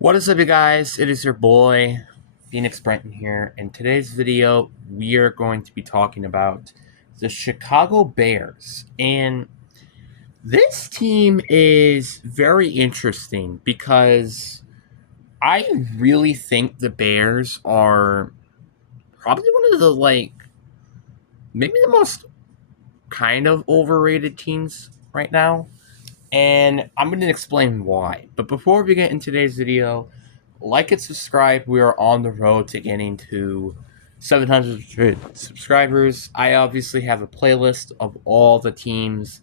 What is up, you guys? It is your boy, Phoenix Brenton here. In today's video, we are going to be talking about the Chicago Bears. And this team is very interesting because I really think the Bears are probably one of the, maybe the most kind of overrated teams right now. And I'm going to explain why. But before we get into today's video, like and subscribe. We are on the road to getting to 700 subscribers. I obviously have a playlist of all the teams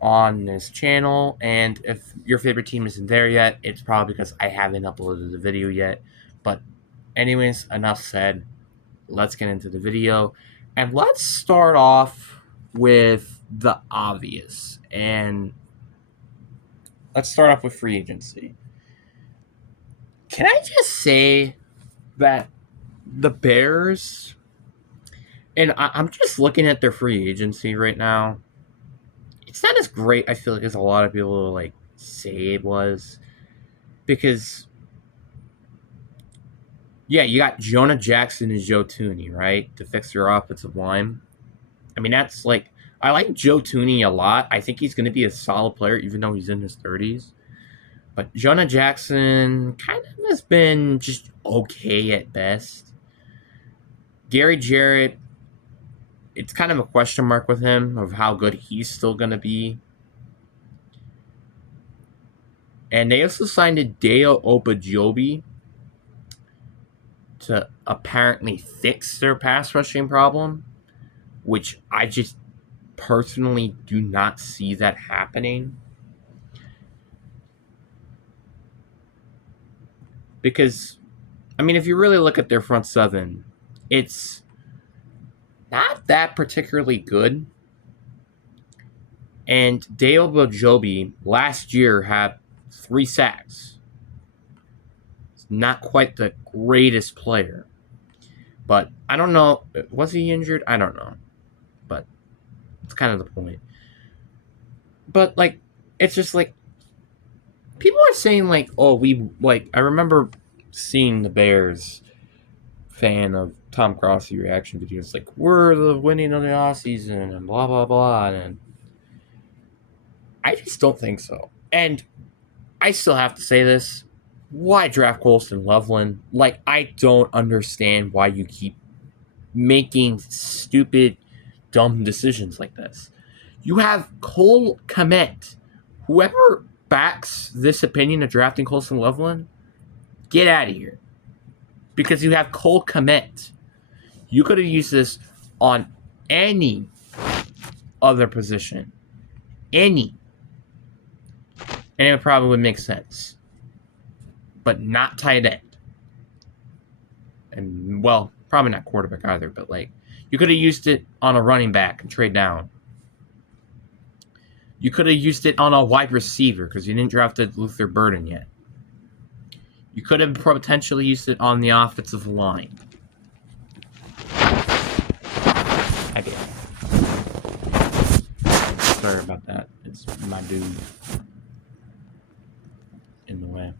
on this channel, and if your favorite team isn't there yet, it's probably because I haven't uploaded the video yet. But anyways, enough said. Let's get into the video, and let's start off with the obvious. And let's start off with free agency. Can I just say that the Bears, and I'm just looking at their free agency right now. It's not as great, I feel like, as a lot of people say it was, because yeah, you got Jonah Jackson and Joe Tooney, right, to fix your offensive line. I mean, that's like, I like Joe Tooney a lot. I think he's going to be a solid player, even though he's in his 30s. But Jonah Jackson kind of has been just okay at best. Gary Jarrett, it's kind of a question mark with him of how good he's still going to be. And they also signed a Dale Obajobi to apparently fix their pass rushing problem, which I just personally do not see that happening. Because, I mean, if you really look at their front seven, it's not that particularly good. And Dale Obajobi last year had 3 sacks. It's not quite the greatest player. But I don't know. Was he injured? I don't know. But it's kind of the point. But, like, it's just like, people are saying, like, oh, I remember seeing the Bears fan of Tom Crossy reaction videos, like, we're the winning of the offseason and blah, blah, blah. And I just don't think so. And I still have to say this. Why draft Colston Loveland? Like, I don't understand why you keep making stupid, dumb decisions like this. You have Cole Kmet. Whoever backs this opinion of drafting Colston Loveland, get out of here. Because you have Cole Kmet. You could have used this on any other position. Any. And it probably would make sense. But not tight end. And, well, probably not quarterback either, but, like, you could have used it on a running back and trade down. You could have used it on a wide receiver because you didn't draft Luther Burden yet. You could have potentially used it on the offensive line. I did. Sorry about that. It's my dude in the way.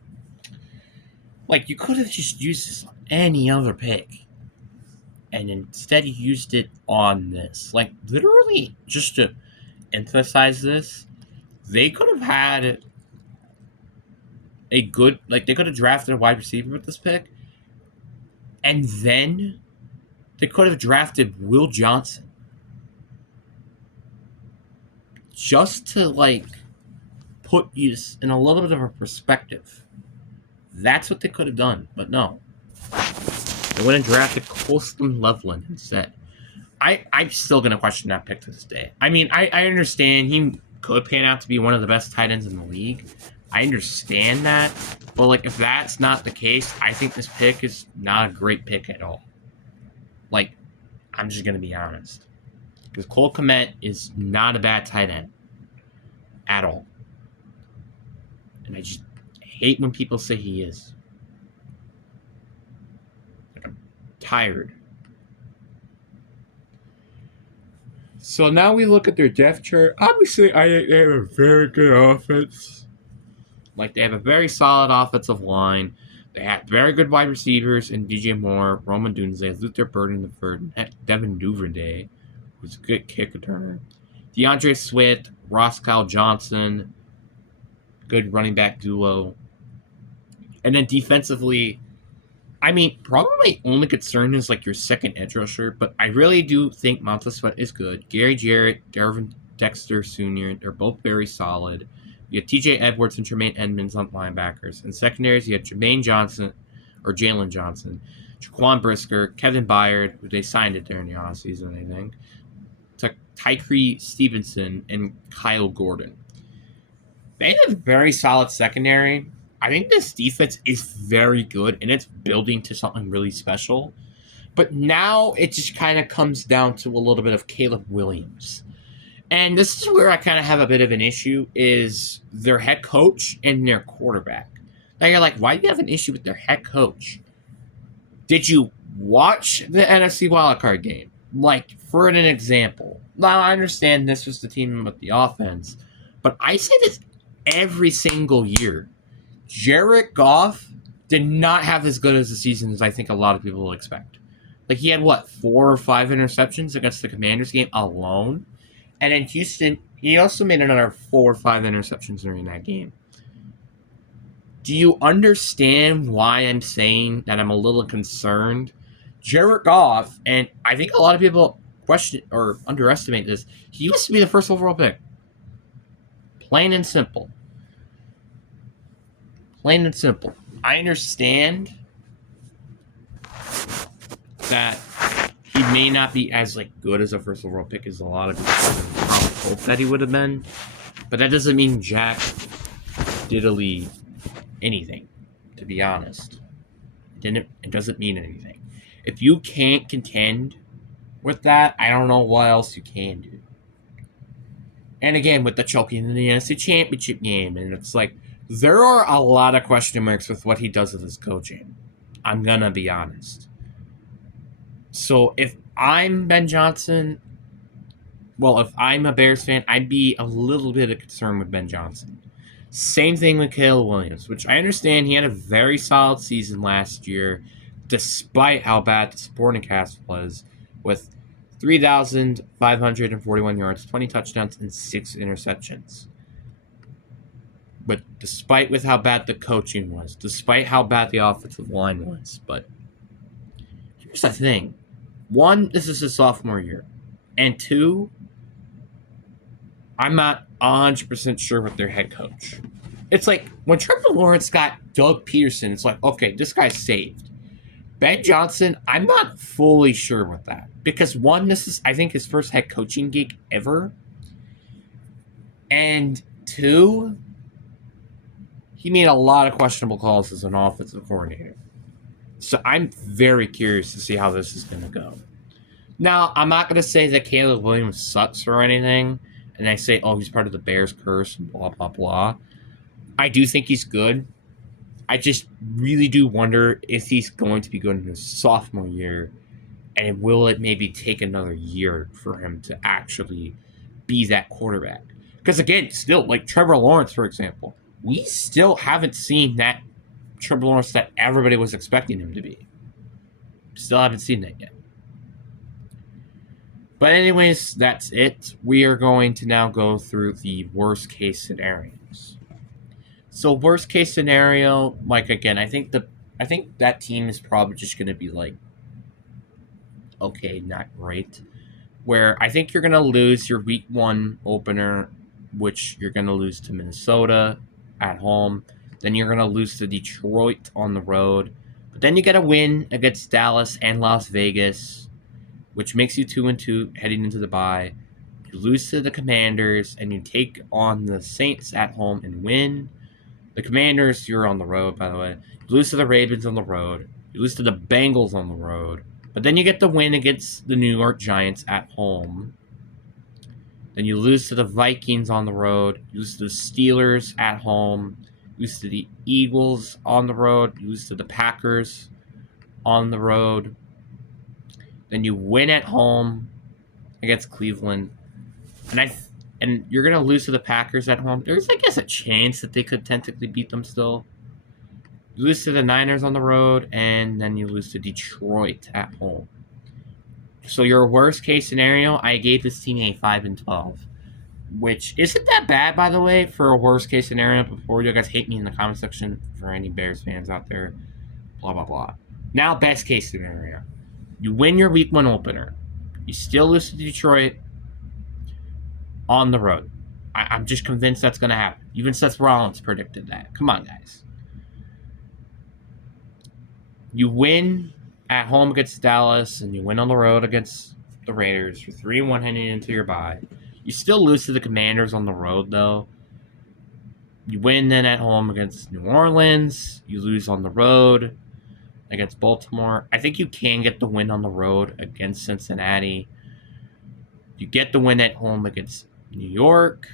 Like, you could have just used this on any other pick. And instead you used it on this. Like, literally, just to emphasize this, they could have had a good, like, they could have drafted a wide receiver with this pick, and then they could have drafted Will Johnson just to, like, put you in a little bit of a perspective. That's what they could have done, but no. They went and drafted Colston Loveland instead. I'm still going to question that pick to this day. I mean, I understand he could pan out to be one of the best tight ends in the league. I understand that. But, like, if that's not the case, I think this pick is not a great pick at all. Like, I'm just going to be honest. Because Cole Kmet is not a bad tight end. At all. And I just hate when people say he is. Like, I'm tired. So now we look at their depth chart. Obviously, I think they have a very good offense. Like, they have a very solid offensive line. They have very good wide receivers in DJ Moore, Roman Dunze, Luther Burden III, and Devin Duvernay, who's a good kick returner. DeAndre Swift, Roscoe Johnson, good running back duo. And then defensively, I mean, probably my only concern is like your second edge rusher, but I really do think Montez Sweat is good. Gary Jarrett, Darvin Dexter Sr., they're both very solid. You have TJ Edwards and Tremaine Edmonds on linebackers. And secondaries, you have Jalen Johnson, Jaquan Brisker, Kevin Byard, who they signed it during the offseason, I think, Tyree Stevenson, and Kyle Gordon. They have a very solid secondary. I think this defense is very good, and it's building to something really special. But now it just kind of comes down to a little bit of Caleb Williams. And this is where I kind of have a bit of an issue, is their head coach and their quarterback. Now you're like, why do you have an issue with their head coach? Did you watch the NFC wildcard game? Like, for an example. Now, I understand this was the team with the offense, but I say this every single year. Jared Goff did not have as good as a season as I think a lot of people will expect. Like, he had, 4 or 5 interceptions against the Commanders game alone? And in Houston, he also made another 4 or 5 interceptions during that game. Do you understand why I'm saying that I'm a little concerned? Jared Goff, and I think a lot of people question or underestimate this, he used to be the first overall pick. Plain and simple. Plain and simple. I understand that he may not be as good as a first overall pick as a lot of people probably hope that he would have been, but that doesn't mean jack diddly anything. To be honest, it doesn't mean anything. If you can't contend with that, I don't know what else you can do. And again, with the choking in the NFC Championship game, and it's like, there are a lot of question marks with what he does with his coaching. I'm gonna be honest. So if I'm Ben Johnson, if I'm a Bears fan, I'd be a little bit of concern with Ben Johnson. Same thing with Caleb Williams, which I understand he had a very solid season last year, despite how bad the supporting cast was, with 3,541 yards, 20 touchdowns, and 6 interceptions. But despite with how bad the coaching was, despite how bad the offensive line was, but here's the thing. 1, this is his sophomore year. And 2, I'm not 100% sure with their head coach. It's like, when Trevor Lawrence got Doug Peterson, it's like, okay, this guy's saved. Ben Johnson, I'm not fully sure with that. Because 1, this is, I think, his first head coaching gig ever. And 2, he made a lot of questionable calls as an offensive coordinator. So I'm very curious to see how this is going to go. Now, I'm not going to say that Caleb Williams sucks or anything, and I say, he's part of the Bears curse, and blah, blah, blah. I do think he's good. I just really do wonder if he's going to be good in his sophomore year, and will it maybe take another year for him to actually be that quarterback? Because again, still, like Trevor Lawrence, for example, we still haven't seen that Trevor Lawrence that everybody was expecting him to be. Still haven't seen that yet. But anyways, that's it. We are going to now go through the worst case scenarios. So worst case scenario, again, I think that team is probably just going to be okay, not great. Where I think you're going to lose your week 1 opener, which you're going to lose to Minnesota at home. Then you're going to lose to Detroit on the road. But then you get a win against Dallas and Las Vegas, which makes you 2-2 heading into the bye. You lose to the Commanders, and you take on the Saints at home and win. The Commanders, you're on the road, by the way. You lose to the Ravens on the road. You lose to the Bengals on the road. But then you get the win against the New York Giants at home. Then you lose to the Vikings on the road. You lose to the Steelers at home. You lose to the Eagles on the road. You lose to the Packers on the road. Then you win at home against Cleveland. And and you're going to lose to the Packers at home. There's, I guess, a chance that they could technically beat them still. You lose to the Niners on the road, and then you lose to Detroit at home. So your worst case scenario, I gave this team a 5-12, which isn't that bad, by the way, for a worst case scenario. Before you guys hate me in the comment section, for any Bears fans out there, blah blah blah. Now, best case scenario, you win your week 1 opener, you still lose to Detroit on the road. I'm just convinced that's going to happen. Even Seth Rollins predicted that. Come on, guys. You win at home against Dallas, and you win on the road against the Raiders. You're 3-1 heading into your bye. You still lose to the Commanders on the road, though. You win then at home against New Orleans. You lose on the road against Baltimore. I think you can get the win on the road against Cincinnati. You get the win at home against New York.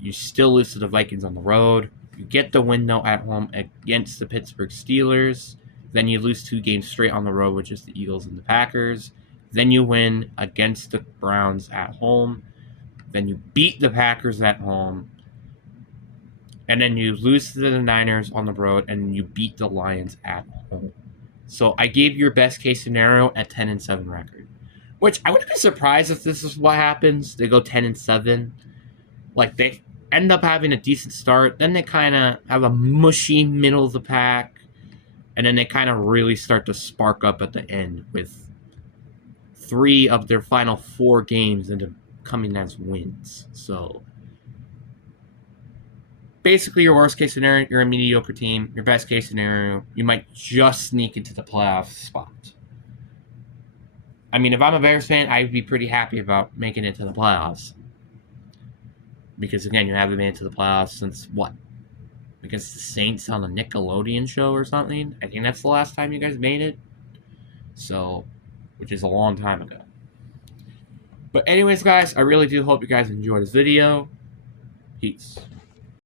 You still lose to the Vikings on the road. You get the win, though, at home against the Pittsburgh Steelers. Then you lose 2 games straight on the road, which is the Eagles and the Packers. Then you win against the Browns at home. Then you beat the Packers at home. And then you lose to the Niners on the road, and you beat the Lions at home. So I gave your best case scenario at 10-7 record, which I wouldn't be surprised if this is what happens. They go 10-7, like they end up having a decent start, then they kind of have a mushy middle of the pack, and then they kind of really start to spark up at the end with 3 of their final 4 games into coming as wins. So basically, your worst case scenario, you're a mediocre team. Your best case scenario, you might just sneak into the playoff spot. I mean, if I'm a Bears fan, I'd be pretty happy about making it to the playoffs. Because, again, you haven't made it to the playoffs since what? Against the Saints on the Nickelodeon show or something? I think that's the last time you guys made it. So, which is a long time ago. But anyways, guys, I really do hope you guys enjoyed this video. Peace.